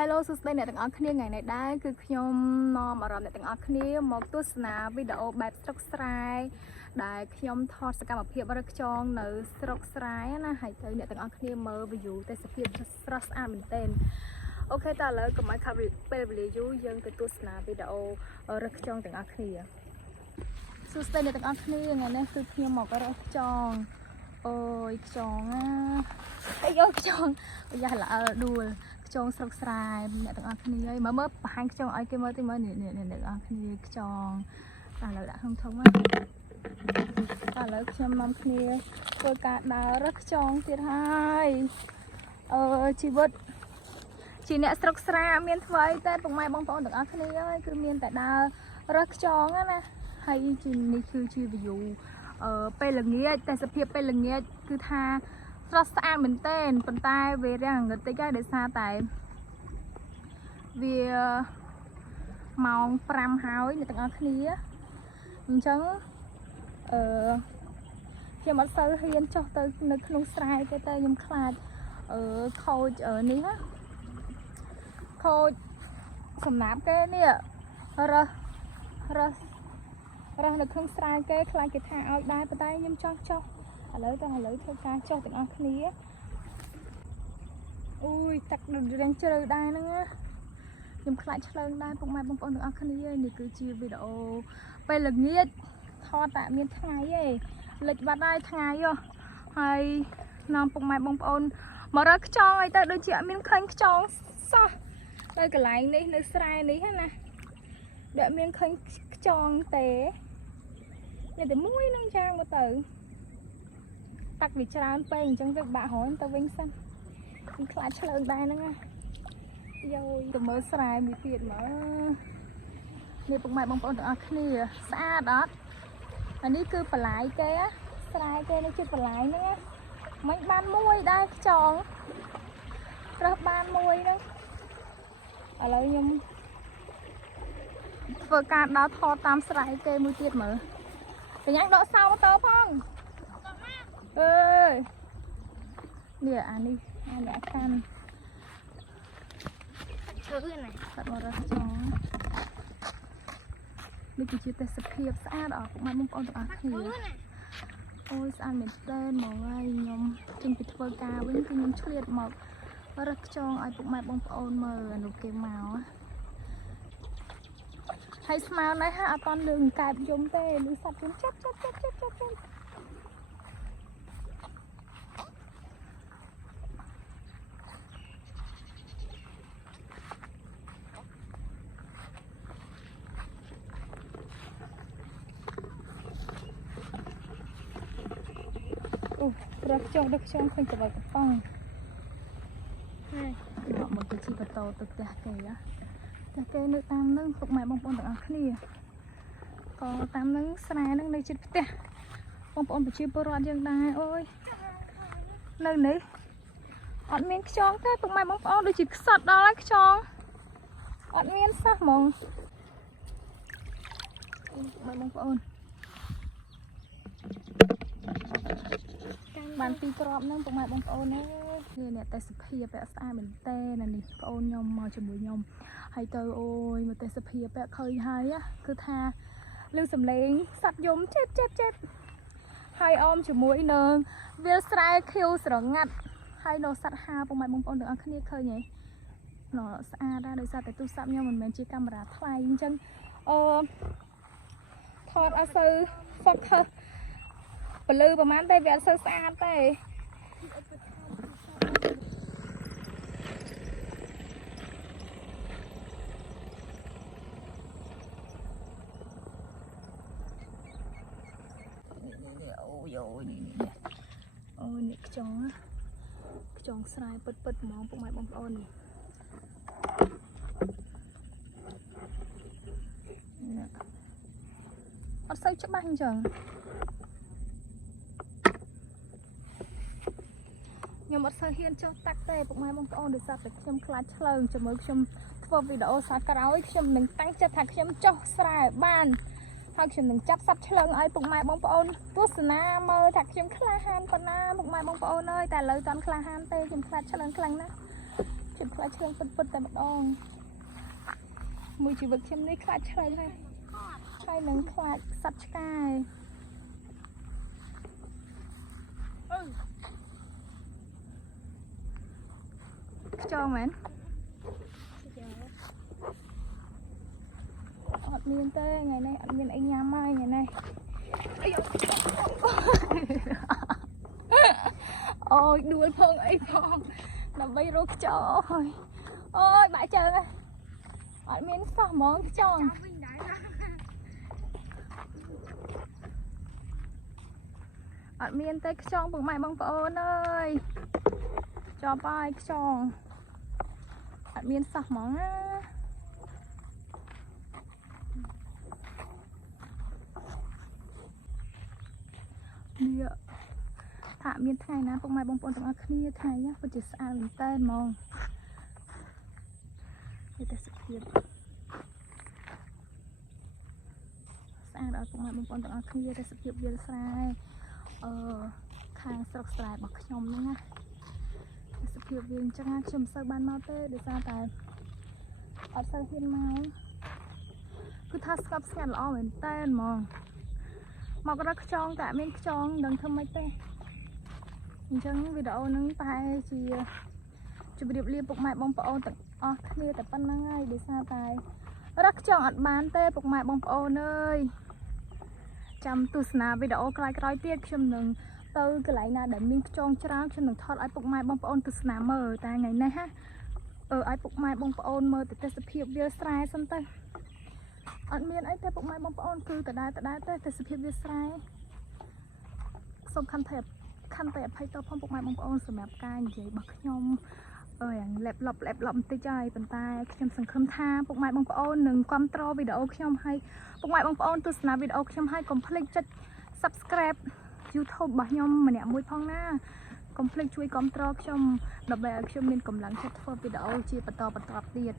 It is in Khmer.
Hello សួស្តីអ្នកទាំងអស់គ្នាថ្ងៃនេះដែរគឺខ្ញុំនាំអារម្មណ៍អ្នកទាំងអស់គ្នាមកទស្សនាវីដេអូបែបស្រុកស្រែដែលខ្ញុំថតសកម្មភាពរឹកខ្យងនៅស្រុកស្រែណាហើយទៅអ្នកទាំងអស់គ្នាមើល view ទេសភាពស្រស់ស្អាតមែនទែនអូខេតើឥឡូវកុំឲ្យខាត់ពេលវេលាយូរយើងទៅទស្សនាវីដេអូរឹកខ្យងទាំងអស់គ្នាសួស្តីអ្នកទាំងអស់គ្នាថ្ងៃនេះគឺខ្ញុំមករឹកខ្យងអូយខ្យងណាអីអូខ្យងយ៉ាល្អដួលខ្យងស្រុកស្រែអ្នកទាំងអស់គ្នាហើយមើលបង្ហាញខ្យងឲ្យគេមើលទីមើលនេះអ្នកទាំងអស់គ្នាខ្យងតែឥឡូវដាក់ធំណាតែឥឡូវខ្ញុំនាំគ្នាធ្វើការដើររើសខ្យងទៀតហើយជីវិតជាអ្នកស្រុកស្រែមានធ្វើអីតែពុកម៉ែបងប្អូនទាំងអស់គ្នាហើយគឺមានតែដើររើសខ្យងណាហើយនេះគឺជា view ពេលល្ងាចតែសភាពពេលល្ងាចគឺថាស្រស់ស្អាតមែនទែនប៉ុន្តែវារាំងងឹតតិចហើយដោយសារតែវាម៉ោង5ហើយអ្នកទាំងអស់គ្នាអញ្ចឹងខ្ញុំអត់សូវហ៊ានចុះទៅនៅក្នុងស្រែទេតែខ្ញុំខ្លាចខូចនេះណាខូចសំណាប់គេនេះរើសនៅក្នុងស្រែគេខ្លាចគេថាឲ្យដែរប៉ុន្តែខ្ញុំចង់ចុះឥឡូវធ្វើការចុះទាំងអស់គ្នាអូយទឹករៀងជ្រៅដែរហ្នឹងណាខ្ញុំខ្លាចឆ្លើងដែរពុកម៉ែបងប្អូនទាំងអស់គ្នានេះគឺជាវីដេអូពេលល្ងាចថតតែមានថ្ងៃទេលិចបាត់ហើយថ្ងៃហើយនាំពុកម៉ែបងប្អូនមករើខ្យងអីទៅដូចជាអត់មានឃើញខ្យងសោះនៅកន្លែងនេះនៅស្រែនេះណាដែលមានឃើញខ្យងទេនេះតែមួយនឹងចាងមកទៅតាក់វាច្រើនពេកអញ្ចឹងទៅបាក់រយទៅវិញសិនខ្ញុំខ្លាចឆ្លើងដែរហ្នឹងណាយោទៅមើលស្រែមួយទៀតមើលនេះពុកម៉ែបងប្អូនទាំងអស់គ្នាស្អាតអត់អានេះគឺបន្លាយគេស្រែគេនៅជិតបន្លាយហ្នឹងណាមិនបានមួយដែរខ្យងរើសបានមួយហ្នឹងឥឡូវខ្ញុំធ្វើការដើរថតតាមស្រែគេមួយទៀតមើលកញ្ញាដកសៅម៉ូតូផងអើយនេះអានេះអ្នកកាន់ឈើណាកាត់មករកចងនេះគឺជាទេសភាពស្អាតអស់ពុកម៉ែបងប្អូនទាំងអស់គ្នាអូយស្អាតមែនទែនមកហើយខ្ញុំចេញពីធ្វើការវិញគឺខ្ញុំឆ្លៀតមករកចងឲ្យពុកម៉ែបងប្អូនមើលអានោះគេមកហើយស្មៅនេះអត់តន់លឿងកែបយំទេលឺសត្វយំចាប់អូរកចងឃើញទៅកប៉ង់ហើយមកទៅជីបតោទៅផ្ទះគេផ្ទះគេនៅតាមនឹងពុកម៉ែបងប្អូនទាំងអស់គ្នាក៏តាមនឹងស្រែនឹងនៅជិតផ្ទះបងប្អូនប្រជាពលរដ្ឋយើងដែរអូយនៅនេះអត់មានខ្យងទេពុកម៉ែបងប្អូនដូចជាខ្សត់ដល់ហើយខ្យងអត់មានសោះហ្មងពុកម៉ែបងប្អូនបានពីក្របហ្នឹងពុកម៉ែបងប្អូននេះអ្នកទេសភាពស្អាតមែនតើនេះប្អូនខ្ញុំមកជាមួយខ្ញុំហើយទៅអូយមកទេសភាពឃើញហើយគឺថាឮសំឡេងសត្វយំចេបហើយអមជាមួយនឹងវាលស្រែខៀវស្រងាត់ហើយនៅសត្វហាពុកម៉ែបងប្អូនទាំងអស់គ្នាឃើញហ៎ស្អាតដែរដោយសារតែទូរស័ព្ទខ្ញុំមិនមែនជាកាមេរ៉ាថ្លៃអញ្ចឹងថតអត់សូវ focus ពលឺប្រហែលទេវាអត់សូវស្អាតទេអូយនេះខ្យងស្រែពិតហ្មងពុកម៉ែបងប្អូននេះអត់សូវច្បាស់អញ្ចឹងខ្ញុំអត់សូវហ៊ានចុះតាក់ទេពុកម៉ែបងប្អូនដោយសារតែខ្ញុំខ្លាចឆ្លើងជាមួយខ្ញុំធ្វើវីដេអូសាក្រោយខ្ញុំនឹងតាំងចិត្តថាខ្ញុំចុះស្រែបានហើយខ្ញុំនឹងចាប់សត្វឆ្លងឲ្យពុកម៉ែបងប្អូនទស្សនាមើលថាខ្ញុំក្លាហានប៉ុណ្ណាពុកម៉ែបងប្អូនអើយតែឥឡូវតាន់ក្លាហានទេខ្ញុំខ្លាចឆ្លងខ្លាំងណាស់ ជិតខ្លាចឆ្លងពិតតែម្ដងមួយជីវិតខ្ញុំនេះខ្លាចឆ្លៃហើយហើយនឹងខ្លាចសត្វឆ្កែខ្យងមែនអត់មានទេថ្ងៃនេះអត់មានអីញ៉ាំហើយថ្ងៃនេះអូយដួលផងអីផងដើម្បីរកខ្យងអូយបាក់ជើងអត់មានសោះហ្មងខ្យងអត់មានទេខ្យងពុកម៉ែបងប្អូនអើយចាប់ហើយខ្យងអត់មានសោះហ្មងណានេះថាមានថ្ងៃណាពុកម៉ែបងប្អូនទាំងអស់គ្នាថ្ងៃនេះពិតជាស្អាតមែនតើហ្មងនេះតែសុខភាពស្អាតដល់ពុកម៉ែបងប្អូនទាំងអស់គ្នាតែសុខភាពវាលស្រែខាងស្រុកស្រែរបស់ខ្ញុំហ្នឹងណាសុខភាពវាអញ្ចឹងខ្ញុំមិនសូវបានមកទេដោយសារតែអត់សូវហ៊ានមកគឺថាស្ងប់ស្ងាត់ល្អមែនតើហ្មងមករកខ្យងតែអត់មានខ្យងដឹងធ្វើម៉េចទេអញ្ចឹងវីដេអូហ្នឹងប្រហែលជាជម្រាបលាពុកម៉ែបងប្អូនទាំងអស់គ្នាតែប៉ុណ្្នឹងហើយដោយសារតែរកខ្យងអត់បានទេពុកម៉ែបងប្អូនអើយចាំទស្សនាវីដេអូក្រោយៗទៀតខ្ញុំនឹងទៅកន្លែងណាដែលមានខ្យងច្រើនខ្ញុំនឹងថតឲ្យពុកម៉ែបងប្អូនទស្សនាមើលតែថ្ងៃនេះហ่ะឲ្យពុកម៉ែបងប្អូនមើលទៅទេសភាពវាលស្រែសិនទៅអត់មានអីទេពុកម៉ែបងប្អូនគឺដដែលទេទេសភាពវាលស្រែសូមខន្តីអភ័យទោសផងពុកម៉ែបងប្អូនសម្រាប់ការនិយាយរបស់ខ្ញុំយ៉ាងលេបឡប់បន្តិចហើយប៉ុន្តែខ្ញុំសង្ឃឹមថាពុកម៉ែបងប្អូននឹងគាំទ្រវីដេអូខ្ញុំហើយពុកម៉ែបងប្អូនទស្សនាវីដេអូខ្ញុំហើយកុំភ្លេចចុច Subscribe YouTube របស់ខ្ញុំម្នាក់មួយផងណាកុំភ្លេចជួយគាំទ្រខ្ញុំដើម្បីឲ្យខ្ញុំមានកម្លាំងចិត្តធ្វើវីដេអូជាបន្តទៀត